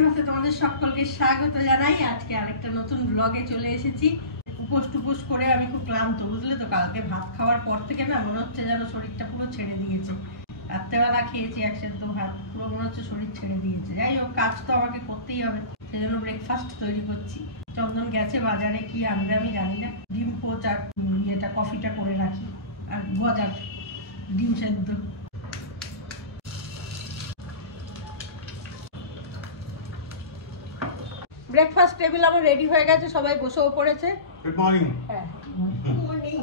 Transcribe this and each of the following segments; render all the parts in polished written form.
রান্নাতে তোমাদের সকলকে স্বাগত জানাই। আজকে আরেকটা নতুন ব্লগে চলে এসেছি। উপোস টুপোস করে আমি খুব ক্লান্ত, বুঝলে তো। কালকে ভাত খাওয়ার পর থেকে না মনে হচ্ছে যেন শরীরটা পুরো ছেড়ে দিয়েছে। রাত্রেবেলা খেয়েছি একসাথে ভাত, পুরো মনে হচ্ছে শরীর ছেড়ে দিয়েছে। যাই হোক, কাজ তো আমাকে করতেই হবে, সেই জন্য ব্রেকফাস্ট তৈরি করছি। চন্দন গেছে বাজারে, কি আনবে আমি জানি না। ডিম পোচ আর কফিটা করে রাখি, আর গজার ডিম সেদ্ধ। ব্রেকফাস্ট টেবিল আমার রেডি হয়ে গেছে, সবাই বসেও পড়েছে। Good morning. হ্যাঁ, গুড মর্নিং।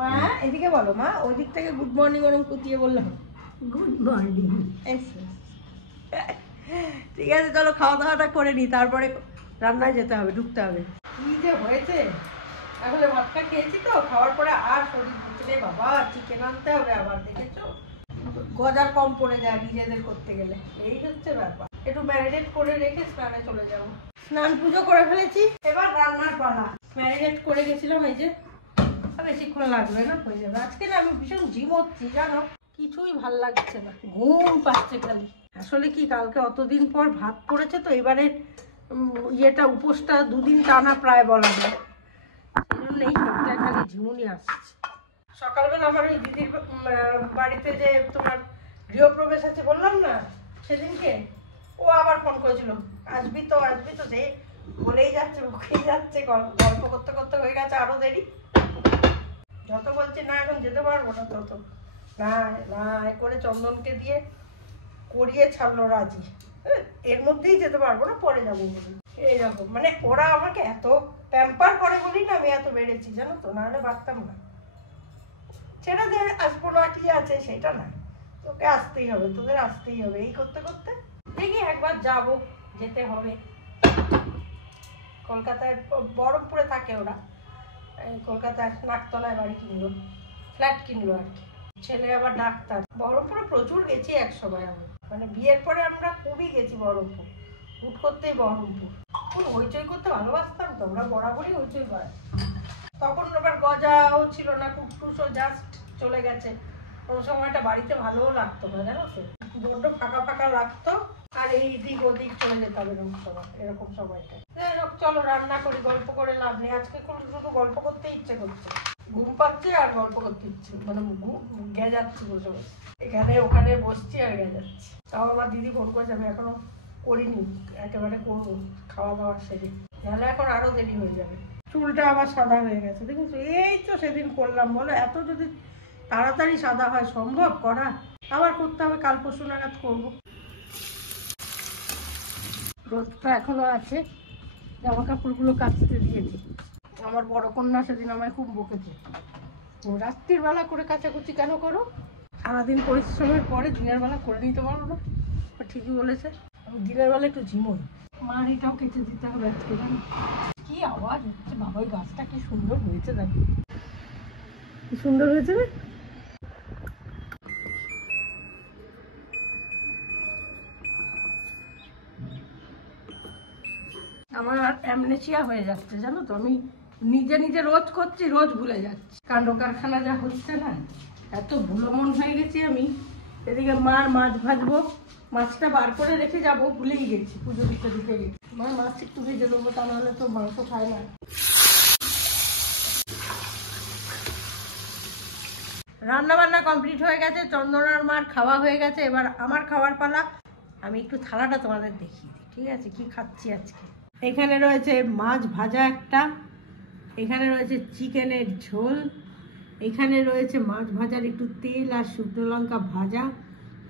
মা এদিকে বলো, মা ওই দিক থেকে গুড মর্নিং ওরকম কুতিয়ে বললাম। Good morning. ঠিক আছে, চলো খাওয়া দাওয়াটা করে নিই, তারপরে রান্নায় যেতে হবে, ঢুকতে হবে। কি যে হয়েছে, এখন ভাতটা খেয়েছি তো, খাওয়ার পরে আর শরীর বুঝলে বাবা চিকেন আনতে হবে আবার, দেখেছো গজার কম পড়ে যায় নিজেদের করতে গেলে, এই হচ্ছে ব্যাপার। একটু ম্যারিনেট করে রেখে স্নানে চলে যাবো। স্নান পুজো করে ফেলেছি, এবার রান্নার পালা। ম্যারিনেট করে গেছিলাম, এই যে বেশিক্ষণ লাগবে না, হয়ে যাবে। আজকে না আমি ভীষণ ঝিম হচ্ছি জানো, কিছুই ভাল লাগছে না, ঘুম পাচ্ছে খালি। আসলে কি, কালকে অতদিন পর ভাত পড়েছে তো, এবারে ইয়েটা উপোসটা দুদিন টানা প্রায় বলা যায়, সেই জন্য এই সপ্তাহে খালি ঝিমুনি আসছে। সকালবেলা আমার ওই দিদির বাড়িতে যে তোমার গৃহপ্রবেশ আছে বললাম না সেদিনকে, ও আবার ফোন করেছিল, আসবি তো আসবি তো, সে বলেই যাচ্ছে বকেই যাচ্ছে, গল্প করতে করতে হয়ে গেছে আরো দেরি। যত বলছে না এখন যেতে পারবো না, তত না না করে চন্দনকে দিয়ে করিয়ে ছাড়লো রাজি। এর মধ্যেই যেতে পারবো না, পরে যাবো বলি। এইরকম মানে ওরা আমাকে এত প্যাম্পার করে বলি না আমি এত বেড়েছি জানো তো, নাহলে বাড়তাম না। সেটা যে আসবো না কি আছে সেটা না, তোকে আসতেই হবে, তোদের আসতেই হবে, এই করতে করতে দেখি একবার যাব, যেতে হবে। কলকাতায় বহরমপুরে থাকে ওরা, কলকাতায় নাকতলায় বাড়ি কিনলো, ফ্ল্যাট কিনলো আর কি। ছেলে আবার ডাক্তার। বহরমপুরে প্রচুর গেছি এক সময় আমি, মানে বিয়ের পরে আমরা খুবই গেছি বহরমপুর, হুট করতেই বহরমপুর। খুব হইচই করতে ভালোবাসতাম তো, আমরা বরাবরই হইচই করে। তখন আবার গজাও ছিল না, কুটকুসও জাস্ট চলে গেছে। ওই সময়টা বাড়িতে ভালোও লাগতো না জানো তো, বড্ড ফাঁকা ফাঁকা লাগতো, আর এই দিক ওদিক চলে যেতে হবে এরকম সময়টা। চলো রান্না করি, গল্প করে লাভ নেই। আজকে শুধু গল্প করতে ইচ্ছে করছে, ঘুম পাচ্ছে আর গল্প করতে ইচ্ছে, মানে গেজাচ্ছি বসে বসে, এখানে ওখানে বসছি আর গেজাচ্ছি। তাও আমার দিদি ফোন করেছে, আমি এখনো করিনি, একেবারে করবো খাওয়া দাওয়া সেরে, তাহলে এখন আরো দেরি হয়ে যাবে। চুলটা আবার সাদা হয়ে গেছে দেখেছো, এই তো সেদিন করলাম, বলো এত যদি তাড়াতাড়ি সাদা হয় সম্ভব করা? আবার করতে হবে, কাল পরশু নাগাদ করবো। রোদটা এখনো আছে, জামা কাপড়গুলো কাচতে দিয়েছি। আমার বড় কন্যা সেদিন আমায় খুব বকেছে, রাত্রির বেলা করে কাচাকুচি কেন করো, সারাদিন পরিশ্রমের পরে দিনের বেলা করে নিতে পারো না। ঠিকই বলেছে, আমি দিনের বেলা একটু ঝিমোই। মার এটাও কেটে দিতে হবে আজকে, জানো কি আওয়াজ হচ্ছে বাবা, ওই গাছটা কি সুন্দর হয়েছে, দেখো কি সুন্দর হয়েছে না। আমার অ্যামনেসিয়া হয়ে যাচ্ছে জানো তো, আমি নিজে নিজে রোজ করছি, রোজ ভুলে যাচ্ছি। কাণ্ড কারখানা যা হচ্ছে না, এত ভুলো মন হয়ে গেছি আমি। এদিকে মার মাছ ভাজবো, মাছটা বার করে রেখে যাবো, ভুলেই গেছি, পুজো দিতে দিতে গেছি। মার মাছ একটু ভেজে দেবো, তা নাহলে তো মাংস খায় না। রান্না বান্না কমপ্লিট হয়ে গেছে, চন্দনার মার খাওয়া হয়ে গেছে, এবার আমার খাওয়ার পালা। আমি একটু থালাটা তোমাদের দেখিয়ে দিই, ঠিক আছে, কি খাচ্ছি আজকে। এখানে রয়েছে মাছ ভাজা একটা, এখানে রয়েছে চিকেনের ঝোল, এখানে রয়েছে মাছ ভাজার একটু তেল আর শুকনো লঙ্কা ভাজা,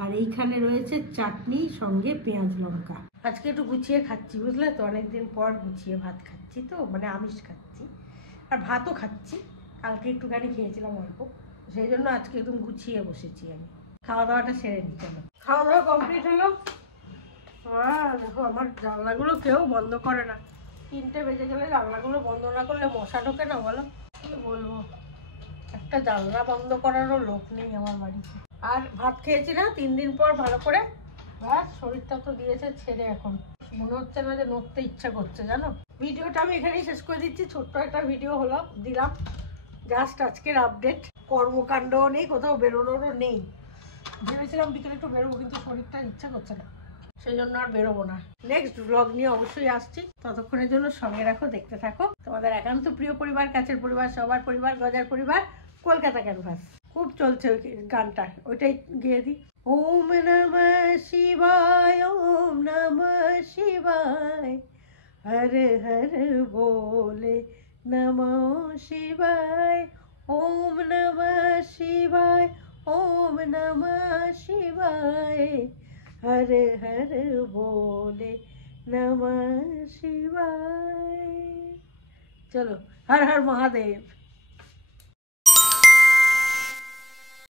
আর এইখানে রয়েছে চাটনি সঙ্গে পেঁয়াজ লঙ্কা। আজকে একটু গুছিয়ে খাচ্ছি বুঝলে তো, অনেকদিন পর গুছিয়ে ভাত খাচ্ছি তো, মানে আমিষ খাচ্ছি আর ভাতও খাচ্ছি। কালকে একটুখানি খেয়েছিলাম অল্প, সেই জন্য আজকে একদম গুছিয়ে বসেছি আমি। খাওয়া দাওয়াটা সেরে নিই, চলো। খাওয়া দাওয়া কমপ্লিট হলো। দেখো আমার জানলাগুলো কেউ বন্ধ করে না, 3টে বেজে গেলে জানলাগুলো বন্ধ না করলে মশা ঢোকে না, বলো কি বলবো। একটা জানলা বন্ধ করারও লোক নেই আমার বাড়িতে। আর ভাত খেয়েছি না 3 দিন পর ভালো করে, ব্যাস শরীরটা তো দিয়েছে ছেড়ে, এখন মনে হচ্ছে না যে নড়তে ইচ্ছা করছে জানো। ভিডিওটা আমি এখানেই শেষ করে দিচ্ছি, ছোট্ট একটা ভিডিও হলো দিলাম, জাস্ট আজকের আপডেট। কর্মকাণ্ডও নেই, কোথাও বেরোনোরও নেই। ভেবেছিলাম বিকেলে একটু বেরোবো, কিন্তু শরীরটা ইচ্ছা করছে না। সেই জন্য আর বেরোবো না। নেক্সট ব্লগ নিয়ে অবশ্যই আসছি, ততক্ষণের জন্য সঙ্গে রাখো, দেখতে থাকো। তোমাদের একান্ত প্রিয় পরিবার, কাছের পরিবার, সবার পরিবার, গজার পরিবার, কলকাতা ক্যানভাস। খুব চলছে ওই গানটা, ওইটাই গিয়ে দিই। ওম নমঃ শিবায়, ওম নমঃ শিবায়, হর হর बोले नमो शिवाय, ओम नमः शिवाय, ओम नमः शिवाय, हर हर बोले नमः शिवाय। चलो, हर हर महादेव।